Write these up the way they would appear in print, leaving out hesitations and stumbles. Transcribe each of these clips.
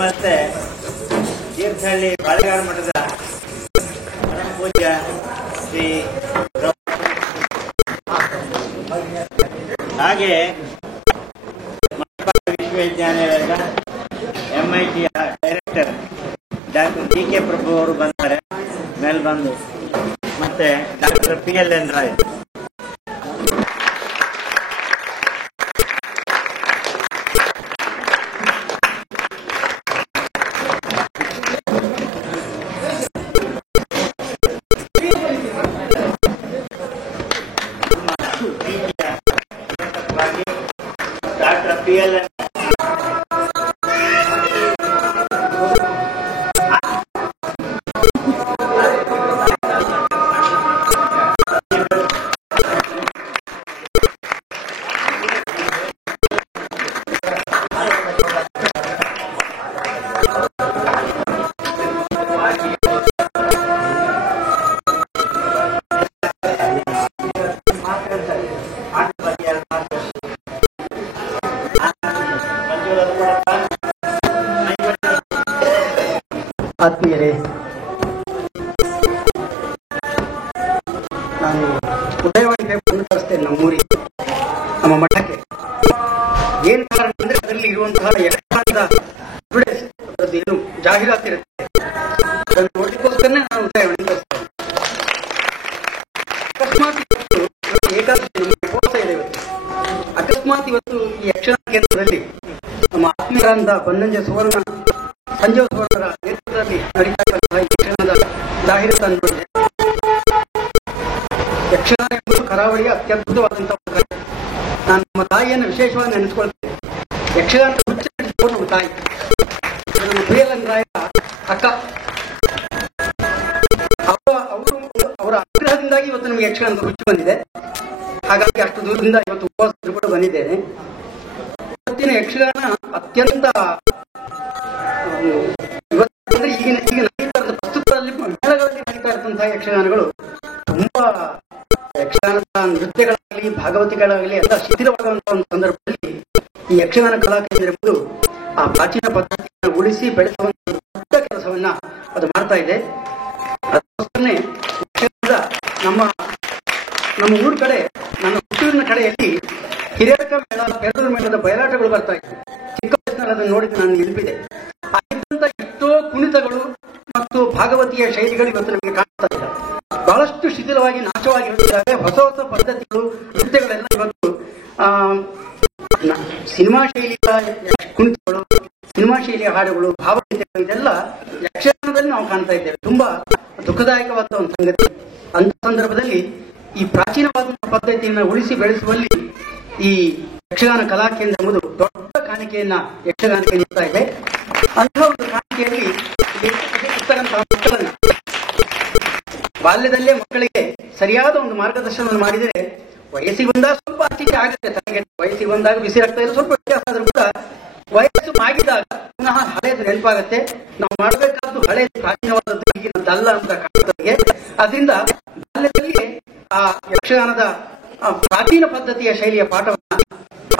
ಮತ್ತೆ ತೀರ್ಥಹಳ್ಳಿ ಬಾಳೆಗಾರ ಮಠದ ಪರಮ ಪೂಜ್ಯ ಶ್ರೀ ಹಾಗೆ ವಿಶ್ವವಿದ್ಯಾನಿಲಯದ MIT director doctor DK Prabhu ಅವರು ಬಂದರೆ ಮೇಲೆ ಬಂದು, ಮತ್ತೆ doctor PLN Rai, doctor PLN ಆತ್ಮೀಯರೇ, ನಾನು ಉದಯವಾಣಿಗೆ ಬಂದು ತರಿಸ್ತೇನೆ ನಮ್ಮೂರಿಗೆ, ನಮ್ಮ ಮಠಕ್ಕೆ. ಏನು ಕಾರಣ ಅಂದ್ರೆ ಅದರಲ್ಲಿ ಇರುವಂತಹ ಯಕ್ಷಗಾನದ ಅದರದ್ದು ಏನು ಜಾಹೀರಾತು ಇರುತ್ತೆ, ಅದನ್ನು ನೋಡಲಿಕ್ಕೋಸ್ಕರನೇ ನಾನು ಉದಯವಾಣಿ ತರಿಸ್ತೇನೆ. ಅಕಸ್ಮಾತ್ ಇವತ್ತು ಏಕಾದಶಿ ಉಪವಾಸ ಇದೆ ಇವತ್ತು. ಅಕಸ್ಮಾತ್ ಇವತ್ತು ಈ ಯಕ್ಷಗಾನ ಕೇಂದ್ರದಲ್ಲಿ ನಮ್ಮ ಆತ್ಮೀಯರಾದ ಬನ್ನಂಜ ಸುವರ್ಣ ಸಂಜೀವ ಸುವರ್ಣರ ನೇತೃತ್ವದಲ್ಲಿ ನಡೀತಾ ಇರುವಂತಹ ಯಕ್ಷಗಾನದ ಜಾಹೀರಾತನ್ನು ನೋಡಿದೆ. ಯಕ್ಷಗಾನ ಎಂಬುದು ಕರಾವಳಿಯ ಅತ್ಯದ್ಭುತವಾದಂತಹ ಕಲೆ. ನಾನು ನಮ್ಮ ತಾಯಿಯನ್ನು ವಿಶೇಷವಾಗಿ ನೆನೆಸ್ಕೊಳ್ತೇನೆ. ಯಕ್ಷಗಾನ ಹುಚ್ಚಿಟ್ಟು ನಮ್ಮ ತಾಯಿ, ನಮ್ಮ PLN ರಾಯ ಅಕ್ಕ. ಅವರ ಅನುಗ್ರಹದಿಂದಾಗಿ ಇವತ್ತು ನಮಗೆ ಯಕ್ಷಗಾನದ ಹುಚ್ಚು ಬಂದಿದೆ. ಹಾಗಾಗಿ ಅಷ್ಟು ದೂರದಿಂದ ಇವತ್ತು ಉಪವಾಸ ಕೂಡ ಬಂದಿದ್ದೇನೆ. ಇವತ್ತಿನ ಯಕ್ಷಗಾನ ಅತ್ಯಂತ ಇವತ್ತಂದ್ರೆ ಈಗ ನಡೀತಾ ಇರೋ ಪ್ರಸ್ತುತದಲ್ಲಿ ಮೇಳಗಳಲ್ಲಿ ನಡೀತಾ ಇರುವಂತಹ ಯಕ್ಷಗಾನಗಳು ತುಂಬಾ, ಯಕ್ಷಗಾನದ ನೃತ್ಯಗಳಾಗಲಿ ಭಾಗವತಿಗಳಾಗಲಿ ಎಲ್ಲ ಶಿಥಿಲವಾಗುವಂತಹ ಒಂದು ಸಂದರ್ಭದಲ್ಲಿ ಈ ಯಕ್ಷಗಾನ ಕಲಾಕೇಂದ್ರ ಎಂಬುದು ಆ ಪ್ರಾಚೀನ ಪದ್ಧತಿಯನ್ನು ಉಳಿಸಿ ಬೆಳೆಸುವಂತ ದೊಡ್ಡ ಕೆಲಸವನ್ನ ಅದು ಮಾಡ್ತಾ ಇದೆ. ಅದಕ್ಕೋಸ್ಕರನೇ ನಮ್ಮ ಊರ ಕಡೆ, ನನ್ನ ಹುಟ್ಟೂರಿನ ಕಡೆಯಲ್ಲಿ ಹಿರಿಯಕ ಮೇಳ, ಪೆರೂರು ಮೇಳದ ಬಯಲಾಟಗಳು ಬರ್ತಾ ಇತ್ತು. ಚಿಕ್ಕ ವಯಸ್ಸಿನಲ್ಲಿ ಅದನ್ನು ನೋಡಿದ್ರೆ ನಾನು ನೆನಪಿದೆ. ಆಗಿದ್ದಂತ ಎಷ್ಟೋ ಕುಣಿತಗಳು ಮತ್ತು ಭಾಗವತೀಯ ಶೈಲಿಗಳು ಇವತ್ತು ನಮಗೆ ಕಾಣ್ತಾ ಇಲ್ಲ. ಬಹಳಷ್ಟು ಶಿಥಿಲವಾಗಿ ನಾಶವಾಗಿರುತ್ತವೆ. ಹೊಸ ಹೊಸ ಪದ್ಧತಿಗಳು, ನೃತ್ಯಗಳೆಲ್ಲ ಇವತ್ತು ಸಿನಿಮಾ ಶೈಲಿಯ ಕುಣಿತಗಳು, ಸಿನಿಮಾ ಶೈಲಿಯ ಹಾಡುಗಳು, ಭಾವಗೀತೆಗಳು ಇದೆಲ್ಲ ಯಕ್ಷಗಾನದಲ್ಲಿ ನಾವು ಕಾಣ್ತಾ ಇದ್ದೇವೆ. ತುಂಬಾ ದುಃಖದಾಯಕವಾದ ಒಂದು ಸಂಗತಿ. ಅಂತ ಸಂದರ್ಭದಲ್ಲಿ ಈ ಪ್ರಾಚೀನವಾದಂತಹ ಪದ್ಧತಿಯನ್ನು ಉಳಿಸಿ ಬೆಳೆಸುವಲ್ಲಿ ಈ ಯಕ್ಷಗಾನ ಕಲಾಕೇಂದ್ರ ಎಂಬುದು ದೊಡ್ಡ ಕಾಣಿಕೆಯನ್ನ ಯಕ್ಷಗಾನಕ್ಕೆ ನೀಡ್ತಾ ಇದೆ. ಅಂತಹ ಒಂದು ಕಾಣಿಕೆಯಲ್ಲಿ ಬಾಲ್ಯದಲ್ಲೇ ಮಕ್ಕಳಿಗೆ ಸರಿಯಾದ ಒಂದು ಮಾರ್ಗದರ್ಶನ ಮಾಡಿದರೆ ವಯಸ್ಸಿಗೆ ಬಂದಾಗ ಸ್ವಲ್ಪ ಆಚೆಗೆ ಆಗುತ್ತೆ. ತನಗೆ ವಯಸ್ಸಿಗೆ ಬಂದಾಗ ಬಿಸಿ ರಕ್ತ ಇಲ್ಲ, ಸ್ವಲ್ಪ ವ್ಯತ್ಯಾಸ ಆದ್ರೂ ಕೂಡ ವಯಸ್ಸು ಆಗಿದಾಗ ಪುನಃ ಹಳೆಯದು ನೆನಪಾಗುತ್ತೆ. ನಾವು ಮಾಡಬೇಕಾದ್ದು ಹಳೆಯ ಪ್ರಾಚೀನವಾದದ್ದು ಈಗಿನದ್ದಲ್ಲ ಅಂತ ಕಾಣ್ತದೆ. ಅದರಿಂದ ಬಾಲ್ಯದಲ್ಲಿ ಆ ಯಕ್ಷಗಾನದ ಪ್ರಾಚೀನ ಪದ್ಧತಿಯ ಶೈಲಿಯ ಪಾಠವನ್ನ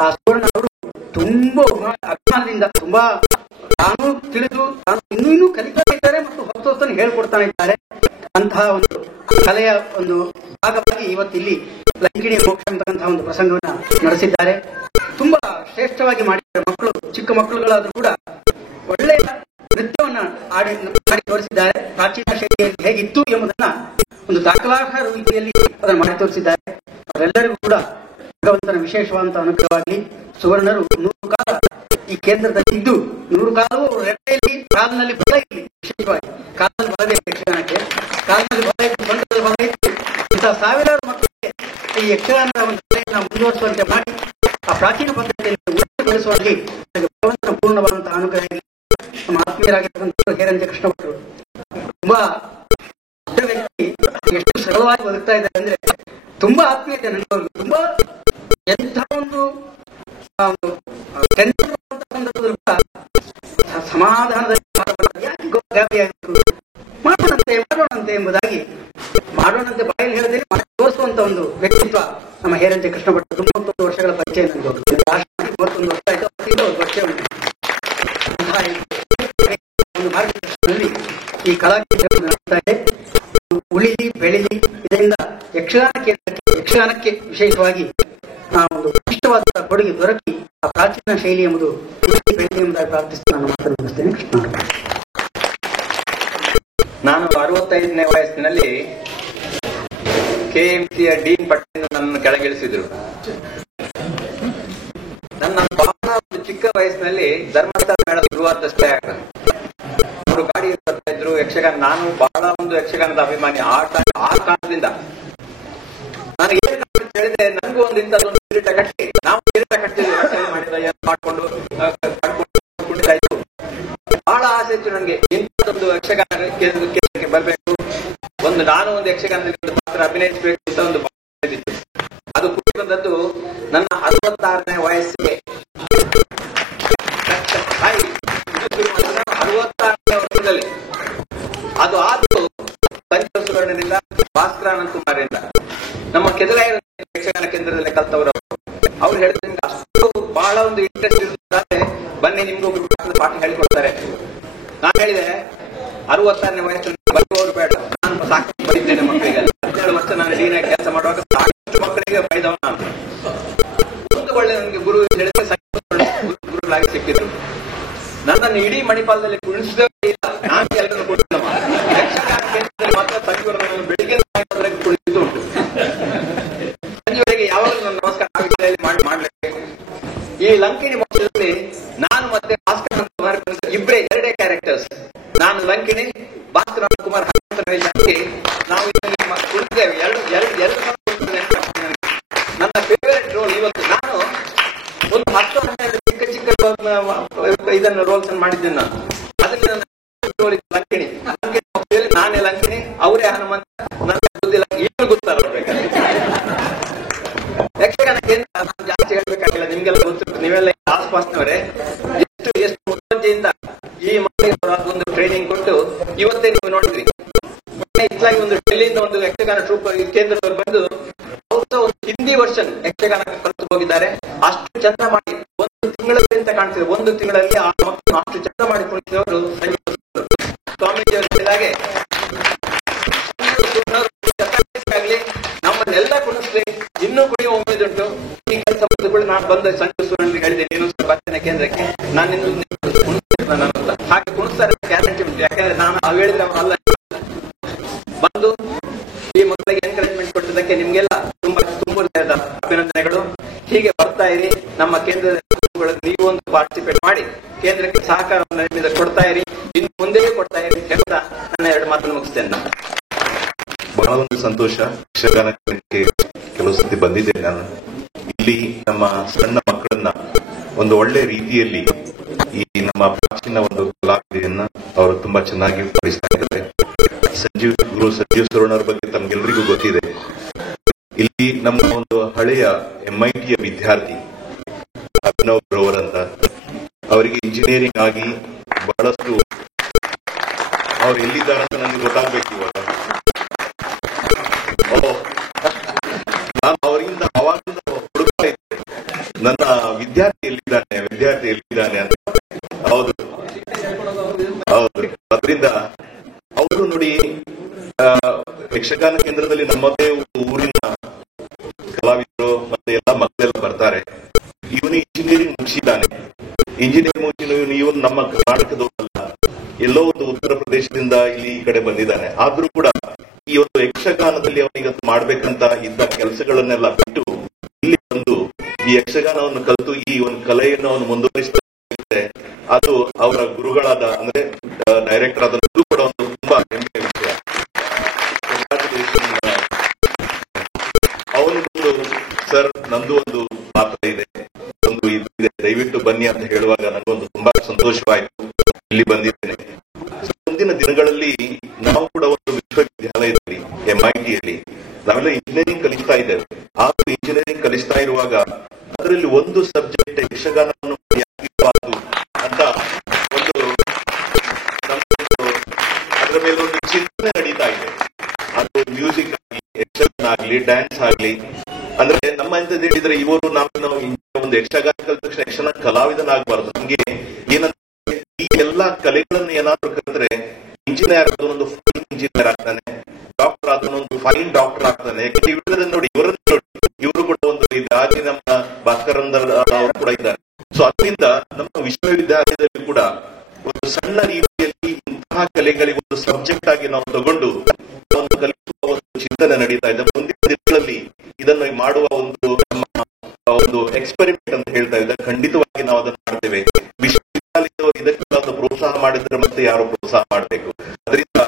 ಆ ಸುವರ್ಣ ಅವರು ತುಂಬಾ ಅಭಿಮಾನದಿಂದ, ತುಂಬಾ ತಾನು ತಿಳಿದು ತಾನು ಇನ್ನೂ ಕಲಿತಾ ಇದ್ದಾರೆ ಮತ್ತು ಹೊತ್ತೊತ್ತನ್ನು ಹೇಳ್ಕೊಡ್ತಾನೆ ಇದ್ದಾರೆ. ಅಂತಹ ಒಂದು ಕಲೆಯ ಒಂದು ಭಾಗವಾಗಿ ಇವತ್ತಿಲ್ಲಿ ಲಂಕಿಣಿ ಮೋಕ್ಷ ಅಂತಕ್ಕಂತಹ ಒಂದು ಪ್ರಸಂಗವನ್ನ ನಡೆಸಿದ್ದಾರೆ. ತುಂಬಾ ಶ್ರೇಷ್ಠವಾಗಿ ಮಾಡಿದ್ದಾರೆ. ಮಕ್ಕಳು, ಚಿಕ್ಕ ಮಕ್ಕಳುಗಳಾದ್ರೂ ಕೂಡ ಒಳ್ಳೆಯ ನೃತ್ಯವನ್ನ ಮಾಡಿ ತೋರಿಸಿದ್ದಾರೆ. ಪ್ರಾಚೀನ ಶೈಲಿಯಲ್ಲಿ ಹೇಗಿತ್ತು ಎಂಬುದನ್ನ ಒಂದು ದಾಖಲಾರ್ಹ ರೀತಿಯಲ್ಲಿ ಅದನ್ನು ಮಾಡಿ ತೋರಿಸಿದ್ದಾರೆ. ಅವರೆಲ್ಲರಿಗೂ ಕೂಡ ಭಗವಂತನ ವಿಶೇಷವಾದಂತಹ ಅನುಗ್ರಹವಾಗಿ ಸುವರ್ಣರು 100 ಕಾಲ ಈ ಕೇಂದ್ರದಲ್ಲಿ ಇದ್ದು 100 ಕಾಲವೂ ರೆಟ್ಟೆಯಲ್ಲಿ ಕಾಲಿನಲ್ಲಿ ಬಲ ಇರಲಿ. ವಿಶೇಷವಾಗಿ ಕಾಲದಲ್ಲಿ ಬಲವೇ ಯಕ್ಷಗಾನಕ್ಕೆ, ಕಾಲಿನಲ್ಲಿ ಬಲ ಇತ್ತು, ಬಂಡದಲ್ಲಿ ಬಲ ಇತ್ತು. ಇಂತಹ ಸಾವಿರಾರು ಮಕ್ಕಳಿಗೆ ಈ ಯಕ್ಷಗಾನದ ಒಂದು ಕಲೆಯನ್ನು ಮುಂದುವರಿಸುವಂತೆ ಮಾಡಿ ಆ ಪ್ರಾಚೀನ ಪದ್ಧತಿಯಲ್ಲಿ ಬೆಳೆಸುವಲ್ಲಿ ಭಗವಂತನ ಪೂರ್ಣವಾದಂತಹ ಅನುಗ್ರಹ ಇರಲಿ. ನಮ್ಮ ಆತ್ಮೀಯರಾಗಿರ್ತಕ್ಕಂಥ ಹೇರಂಜ ಕೃಷ್ಣ ಭಟ್ರು ತುಂಬಾ ದೊಡ್ಡ ವ್ಯಕ್ತಿ. ಎಷ್ಟು ಸರಳವಾಗಿ ಬದುಕ್ತಾ ಇದ್ದಾರೆ ಅಂದ್ರೆ ತುಂಬಾ ಆತ್ಮೀಯತೆ ನನಗೆ. ತುಂಬಾ ಎಂಥ ಒಂದು ಸಂದರ್ಭದಲ್ಲೂ ಕೂಡ ಸಮಾಧಾನದಲ್ಲಿ ಮಾಡೋಣಂತೆ ಎಂಬುದಾಗಿ, ಮಾಡೋಣಂತೆ ಬಾಯಲ್ಲಿ ಹೇಳದೆ ಮಾಡಿ ತೋರಿಸುವಂತ ಒಂದು ವ್ಯಕ್ತಿತ್ವ ನಮ್ಮ ಹೇರಂಜ ಕೃಷ್ಣ ಭಟ್ರು. 31 ವರ್ಷಗಳ ಪರಿಚಯ ನನಗೆ. 31 ವರ್ಷ ಆಯ್ತು, 25 ವರ್ಷ ಉಂಟು. ಒಂದು ಮಾರ್ಗದರ್ಶನದಲ್ಲಿ ಈ ಕಲಾಕೇಂದ್ರ ನಡೆಸ್ತಾ ಇದೆ. ಉಳಿಲಿ ಬೆಳಿಲಿ. ಇದರಿಂದ ಯಕ್ಷಗಾನಕ್ಕೆ ವಿಶೇಷವಾಗಿ ಒಂದು ಇಷ್ಟವಾದ ಕೊಡುಗೆ ದೊರಕಿ ಆ ಪ್ರಾಚೀನ ಶೈಲಿ ಎಂಬುದು ಬೆಳೆಲಿ ಎಂಬುದಾಗಿ ಪ್ರಾರ್ಥಿಸಿ ನಾನು ಮಾತನಾಡುತ್ತೇನೆ. ಕೃಷ್ಣ, ನಾನು 65ನೇ ವಯಸ್ಸಿನಲ್ಲಿ KMCಯ ಡೀನ್ ಪಟ್ಟದಿಂದ ನನ್ನನ್ನು ಕೆಳಗಿಳಿಸಿದ್ರು. ನನ್ನ ಬಹಳ ಒಂದು ಚಿಕ್ಕ ವಯಸ್ಸಿನಲ್ಲಿ ಧರ್ಮಸ್ಥಳ ಮೇಳ ಶುರುವಾದಷ್ಟೇ ಆಗ್ತದೆ. ಅವರು ಗಾಡಿ ಬರ್ತಾ ಇದ್ರು ಯಕ್ಷಗಾನ. ನಾನು ಬಹಳ ಒಂದು ಯಕ್ಷಗಾನದ ಅಭಿಮಾನಿ ಆ ಕಾಲದಿಂದ. ನಾನು ಏನ್ ಹೇಳಿದೆ, ನನಗೂ ಒಂದು ಇಂಥದ್ದೊಂದು ಕಿರೀಟ ಕಟ್ಟಿ, ನಾವು ಕಿರೀಟ ಕಟ್ಟಿದ್ವಿ ಮಾಡ್ಕೊಂಡು ಕುಣಿತಾ ಇತ್ತು. ಬಹಳ ಆಸೆ ಇತ್ತು ನನಗೆ ಇಂಥದ್ದೊಂದು ಯಕ್ಷಗಾನ ಕೇಂದ್ರಕ್ಕೆ ಬರಬೇಕು, ನಾನು ಒಂದು ಯಕ್ಷಗಾನದಲ್ಲಿ ಒಂದು ಪಾತ್ರ ಅಭಿನಯಿಸಬೇಕು ಅಂತ ಒಂದು ಇತ್ತು. ಅದು ಕೂಡಿ ಬಂದದ್ದು ನನ್ನ 66ನೇ ವಯಸ್ಸಿಗೆ. 66ನೇ ವರ್ಷದಲ್ಲಿ ಅದು ಆದ್ದು ಪಂಚಸುವರ್ಣರಿಂದ, ಭಾಸ್ಕರ ಅನಂತ್ ಕುಮಾರಿಂದ, ನಮ್ಮ ಕೆದಲಾಯ ಯಕ್ಷಗಾನ ಕೇಂದ್ರದಲ್ಲಿ ಕಲ್ತವರು. ಅವ್ರು ಹೇಳಿದ್ರೆ ನಿಮ್ಗೆ ಅಷ್ಟು ಬಹಳ ಒಂದು ಇಂಟ್ರೆಸ್ಟ್ ಇರುತ್ತೆ, ಬನ್ನಿ ನಿಮ್ಗೊಬ್ರು ಪಾಠ ಹೇಳಿಕೊಡ್ತಾರೆ. ನಾನು ಹೇಳಿದೆ 66ನೇ ವಯಸ್ಸಲ್ಲಿ ಬರುವವರು ಬೇಡ, ನಾನು ಸಾಕಷ್ಟು ಬೈದ್ದೇನೆ ಮಕ್ಕಳಿಗೆಲ್ಲ. 17 ವರ್ಷ ನಾನು ಡೀನ್ ಆಗಿ ಕೆಲಸ ಮಾಡುವಾಗ ಸಾಕಷ್ಟು ಮಕ್ಕಳಿಗೆ ಬೈದವ ನಾನು. ಒಂದು ಒಳ್ಳೆ ನನಗೆ ಗುರು ಹೇಳಿದ್ರೆ ಗುರುಗಳಾಗಿ ಸಿಕ್ಕಿದ್ರು. ನನ್ನನ್ನು ಇಡೀ ಮಣಿಪಾಲದಲ್ಲಿ ಕುಣಿಸದೇ ಇಲ್ಲ. ನಾನು ಎಲ್ಲರನ್ನು ಕುಣಿಸಿದ ಯಕ್ಷಗಾನ ಕೇಂದ್ರದಲ್ಲಿ ಮಾತ್ರ ಸಂಜೆವರೆಗೆ ಬೆಳಿಗ್ಗೆ ಕುಣಿಸಿದ್ದು ಉಂಟು. ಸಂಜೆವರೆಗೆ ಯಾವಾಗಲೂ ನನ್ನ ನಮಸ್ಕಾರ ಮಾಡಲೇಬೇಕು. ಈ ಲಂಕಿಣಿ ಮೋಕ್ಷದಲ್ಲಿ ನಾನು ಮತ್ತೆ ಭಾಸ್ಕರ ಕುಮಾರ್ ಇಬ್ಬರೇ, 2 ಕ್ಯಾರೆಕ್ಟರ್ಸ್. ನಾನು ಲಂಕಿಣಿ, ಭಾಸ್ಕರ ಕುಮಾರ್ ನಾವು ಕುಳಿತೇವೆ. ನನ್ನ ಫೇವರೇಟ್ ರೋಲ್ ಇವತ್ತು. ನಾನು ಒಂದು 10 ಚಿಕ್ಕ ಇದನ್ನು ರೋಲ್ಸ್ ಮಾಡಿದ್ದೇನೆ. ನಾನು ಅದಕ್ಕೆ ನನ್ನ ರೋಲ್ ಲಂಕಿಣಿ. ನಾನೇ ಲಂಕಿಣಿ, ಅವರೇ ಹನುಮಂತ. ನನಗೆ ಗೊತ್ತಿಲ್ಲ, ಈಗಲೂ ಗೊತ್ತಲ್ಲ ಬೇಕಾದ್ರೆ. ಯಕ್ಷಗಾನ ಕೇಂದ್ರ ಜಾಸ್ತಿ ಹೇಳ್ಬೇಕಾಗಿಲ್ಲ, ನಿಮ್ಗೆಲ್ಲ ಗೊತ್ತು. ನೀವೆಲ್ಲ ಆಸ್ಪಾಸ್ನವರೇ. ಎಷ್ಟು ಮುತುವರ್ಜಿಯಿಂದ ಈ ಮಕ್ಕಳಿಗೆ ಒಂದು ಟ್ರೈನಿಂಗ್ ಕೊಟ್ಟು ಇವತ್ತೇ ನೀವು ನೋಡಿದ್ರಿ. ಇತ್ಲಾಗಿ ಒಂದು ಡೆಲ್ಲಿಯಿಂದ ಒಂದು ಯಕ್ಷಗಾನ ಟ್ರೂಪ್ ಕೇಂದ್ರದವರು ಬಂದು ಅವ್ರದ್ದು ಒಂದು ಹಿಂದಿ ವರ್ಷನ್ ಯಕ್ಷಗಾನ ಕಲಿತು ಹೋಗಿದ್ದಾರೆ. ಅಷ್ಟು ಚಂದ ಮಾಡಿ 1 ತಿಂಗಳಿಂದ ಕಾಣ್ತಿದೆ. ಒಂದು ತಿಂಗಳಲ್ಲಿ ಆ ಮಕ್ಕಳು ಅಷ್ಟು ಚಂದ ಮಾಡಿ ಕುಣಿಸಿದವರು ಸ್ವಾಮೀಜಿಯವರು ಹೇಳಿದಾಗೆ ಆಗ್ಲಿ ನಮ್ಮನ್ನೆಲ್ಲ ಕುಣಿಸ್ಲಿ, ಇನ್ನೂ ಕುಣಿಯುವ ಉಮೇದುಂಟು. ಈ ಕೆಲಸ ಕೂಡ ನಾನು ಬಂದ ಸಂಜೆ ಸುವರ್ಣರಿಗೆ ಹೇಳಿದೆ, ನೀನು ಬರ್ತೇನೆ ಕೇಂದ್ರಕ್ಕೆ, ನಾನು ಕುಣಿಸ್ತಾರೆ, ಹಾಗೆ ಕುಣಿಸ್ತಾರೆ ಗ್ಯಾರಂಟಿ ಉಂಟು. ಯಾಕಂದ್ರೆ ನಾನು ಅವು ಹೇಳಿದ್ರೆ ಅಲ್ಲ ಬಂದು ಈ ಮಕ್ಕಳಿಗೆ ಎನ್ಕರೇಜ್ಮೆಂಟ್ ಕೊಟ್ಟಿದ್ದಕ್ಕೆ ನಿಮ್ಗೆಲ್ಲ ತುಂಬಾ ಹೃದಯದ ಅಭಿನಂದನೆಗಳು. ಹೀಗೆ ಬರ್ತಾ ಇರಿ, ನಮ್ಮ ಕೇಂದ್ರದ ನೀವು ಒಂದು ಪಾರ್ಟಿಸಿಪೇಟ್ ಮಾಡಿ ಕೇಂದ್ರಕ್ಕೆ ಸಹಕಾರವನ್ನು ಕೊಡ್ತಾ ಇರಿ, ಇನ್ನು ಮುಂದೆಯೂ ಕೊಡ್ತಾ ಇರಿ ಅಂತ ನನ್ನ ಎರಡು ಮಾತನ್ನು ಮುಗಿಸ್ತೇನೆ. ನಾನು ಬಹಳ ಒಂದು ಸಂತೋಷ. ಯಕ್ಷಗಾನ ಕೆಲವು ಸತಿ ಬಂದಿದ್ದೆ ನಾನು. ಇಲ್ಲಿ ನಮ್ಮ ಸಣ್ಣ ಮಕ್ಕಳನ್ನ ಒಂದು ಒಳ್ಳೆ ರೀತಿಯಲ್ಲಿ ಈ ನಮ್ಮ ಪ್ರಾಚೀನ ಒಂದು ಕಲಾವಿದೆಯನ್ನ ಅವರು ತುಂಬಾ ಚೆನ್ನಾಗಿ ಪರಿಸ್ತಾ ಇದ್ದಾರೆ. ಗುರು ಸಂಜೀವ್ ಸುವರ್ಣರ ಬಗ್ಗೆ ತಮ್ಗೆಲ್ರಿಗೂ ಗೊತ್ತಿದೆ. ಇಲ್ಲಿ ನಮ್ಮ ಒಂದು ಹಳೆಯ MIT ವಿದ್ಯಾರ್ಥಿ ಅಭಿನವ್ ಗ್ರೋವರ್ ಅಂತ, ಅವರಿಗೆ ಇಂಜಿನಿಯರಿಂಗ್ ಆಗಿ ಬಹಳಷ್ಟು ಅವ್ರು ಎಲ್ಲಿದ್ದಾರೆ ಅಂತ ನನಗೆ ಗೊತ್ತಾಗ್ಬೇಕು ಇವಾಗ. ನಾನು ಅವರಿಂದ ಅವಾಗಿಂದ ಹುಡುಕ್ತಾ ಇದ್ದೆ, ನನ್ನ ವಿದ್ಯಾರ್ಥಿ ಎಲ್ಲಿದ್ದಾನೆ ಅಂತ. ಹೌದು, ಅದರಿಂದ ಅವರು ನೋಡಿ ಯಕ್ಷಗಾನ ಕೇಂದ್ರದಲ್ಲಿ ನಮ್ಮದೇ ಊರಿನ ಕಲಾವಿದರು ಮತ್ತೆ ಎಲ್ಲ ಮಕ್ಕಳೆಲ್ಲ ಬರ್ತಾರೆ. ಇವನು ಇಂಜಿನಿಯರಿಂಗ್ ಮುಗಿಸಿದ್ದಾನೆ. ಇಂಜಿನಿಯರಿಂಗ್ ಮುಗಿಸಿ ಇವನು ನಮ್ಮ ಕರ್ನಾಟಕದವರಲ್ಲ, ಎಲ್ಲೋ ಒಂದು ಉತ್ತರ ಪ್ರದೇಶದಿಂದ ಇಲ್ಲಿ ಈ ಕಡೆ ಬಂದಿದ್ದಾನೆ. ಆದ್ರೂ ಕೂಡ ಈ ಒಂದು ಯಕ್ಷಗಾನದಲ್ಲಿ ಅವನಿಗೆ ಮಾಡ್ಬೇಕಂತ ಇದ್ದ ಕೆಲಸಗಳನ್ನೆಲ್ಲ ಬಿಟ್ಟು ಇಲ್ಲಿ ಬಂದು ಈ ಯಕ್ಷಗಾನವನ್ನು ಕಲಿತು ಈ ಒಂದು ಕಲೆಯನ್ನು ಅವನು ಮುಂದುವರಿಸುತ್ತೆ. ಅದು ಅವರ ಗುರುಗಳಾದ ಅಂದ್ರೆ ಡೈರೆಕ್ಟರ್ ಆದ ಕೂಡ ಒಂದು ತುಂಬಾ ಹೆಮ್ಮೆಯ ವಿಷಯ. ಅವನು ಸರ್ ನಂದು ಒಂದು ಪಾತ್ರ ಇದೆ, ಒಂದು ಇದೆ, ದಯವಿಟ್ಟು ಬನ್ನಿ ಅಂತ ಹೇಳುವಾಗ ನನಗೊಂದು ತುಂಬಾ ಸಂತೋಷವಾಯಿತು. ಇಲ್ಲಿ ಬಂದಿದ್ದೇನೆ. ಮುಂದಿನ ದಿನಗಳಲ್ಲಿ ನಾವು ಕೂಡ ಒಂದು ವಿಶ್ವವಿದ್ಯಾಲಯದಲ್ಲಿ MIT ನಾವೆಲ್ಲ ಇಂಜಿನಿಯರಿಂಗ್ ಕಲಿಸ್ತಾ ಇದ್ದೇವೆ. ಆ ಇಂಜಿನಿಯರಿಂಗ್ ಕಲಿಸ್ತಾ ಇರುವಾಗ ಅದರಲ್ಲಿ ಒಂದು ಸಬ್ಜೆಕ್ಟ್ ಯಕ್ಷಗಾನವನ್ನು ಅಂತ ಅದರ ಮೇಲೆ ಒಂದು ಚಿಂತನೆ ನಡೀತಾ ಇದೆ. ಅದು ಮ್ಯೂಸಿಕ್ ಆಗಲಿ, ಯಕ್ಷಗಾನ ಆಗಲಿ, ಡ್ಯಾನ್ಸ್ ಆಗಲಿ. ಅಂದ್ರೆ ನಮ್ಮ ಎಂತದ್ದು ಹೇಳಿದ್ರೆ ಇವರು ನಾವು ಒಂದು ಯಕ್ಷಗಾನ ಕಲಿತ ತಕ್ಷಣ ಯಕ್ಷಗಾನ ಕಲಾವಿದನಾಗಬಾರದು. ನಮ್ಗೆ ಏನಂದ್ರೆ ಈ ಎಲ್ಲಾ ಕಲೆಗಳನ್ನು ಏನಾದ್ರು ಕಲಿತ್ರೆ ಇಂಜಿನಿಯರ್ ಆದವನೊಂದು ಫೈನ್ ಇಂಜಿನಿಯರ್ ಆಗ್ತಾನೆ, ಡಾಕ್ಟರ್ ಆದವನೊಂದು ಫೈನ್ ಡಾಕ್ಟರ್ ಆಗ್ತಾನೆ. ಇವರನ್ನ ನೋಡಿ ಇವರು ಕೂಡ ಒಂದು ಇದಾಗಿ ನಮ್ಮ ಭಾಸ್ಕರಂದ ಅವರು ಕೂಡ ಇದ್ದಾರೆ. ಸೊ ಅದರಿಂದ ನಮ್ಮ ವಿಶ್ವವಿದ್ಯಾಲಯದಲ್ಲಿ ಕೂಡ ಒಂದು ಸಣ್ಣ ರೀತಿಯಲ್ಲಿ ಇಂತಹ ಕಲೆಗಳಿಗೆ ಒಂದು ಸಬ್ಜೆಕ್ಟ್ ಆಗಿ ನಾವು ತಗೊಂಡು ಒಂದು ಕಲಿಸುವ ಒಂದು ಚಿಂತನೆ ನಡೀತಾ ಇದೆ. ಮುಂದಿನ ದಿನಗಳಲ್ಲಿ ಇದನ್ನು ಮಾಡುವ ಒಂದು ನಮ್ಮ ಒಂದು ಎಕ್ಸ್ಪೆರಿಮೆಂಟ್ ಅಂತ ಹೇಳ್ತಾ ಇದ್ದಾರೆ. ಖಂಡಿತವಾಗಿ ನಾವು ಅದನ್ನು ಮಾಡ್ತೇವೆ. ವಿಶ್ವವಿದ್ಯಾಲಯದವರು ಇದಕ್ಕೆ ಪ್ರೋತ್ಸಾಹ ಮಾಡಿದ್ರೆ ಮತ್ತೆ ಯಾರು ಪ್ರೋತ್ಸಾಹ ಮಾಡಬೇಕು. ಅದರಿಂದ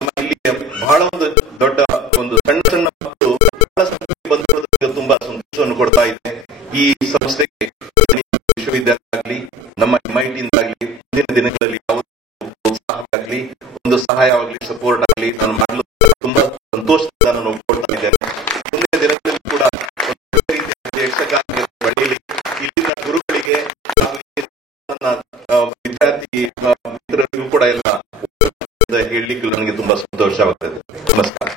ನಮ್ಮ ಇಲ್ಲಿ ಬಹಳ ಒಂದು ದೊಡ್ಡ ಒಂದು ಸಣ್ಣ ಮಕ್ಕಳು ಬಹಳ ಸಂಖ್ಯೆಗೆ ಬಂದಿರೋದ್ರಿಂದ ತುಂಬಾ ಸಂತೋಷವನ್ನು ಕೊಡ್ತಾ ಇದೆ. ಈ ಸಂಸ್ಥೆಗೆ ವಿಶ್ವವಿದ್ಯಾಲಯ ಆಗಲಿ ನಮ್ಮ MIT ಇಂದಾಗಲಿ ಮುಂದಿನ ದಿನಗಳಲ್ಲಿ ಯಾವುದೇ ಪ್ರೋತ್ಸಾಹ ಆಗಲಿ, ಒಂದು ಸಹಾಯವಾಗಲಿ, ಸಪೋರ್ಟ್ ಆಗಲಿ ನಾನು ಮಾಡಲು ತುಂಬಾ ಸಂತೋಷದಿಂದ ನಾನು ಒಪ್ಪಿಕೊಳ್ತಾ ಇದ್ದೇನೆ. ಮುಂದಿನ ದಿನಗಳಲ್ಲಿ ಕೂಡ ಯಕ್ಷಗಾನ ಬಳಿಯಲ್ಲಿ ಇಲ್ಲಿನ ಗುರುಗಳಿಗೆ ನನ್ನ ವಿದ್ಯಾರ್ಥಿ ಮಿತ್ರರಿಗೂ ಕೂಡ ಎಲ್ಲ ಹೇಳಲಿಕ್ಕೆ ನನಗೆ ತುಂಬಾ ಸಂತೋಷವಾಗ್ತದೆ. ನಮಸ್ಕಾರ.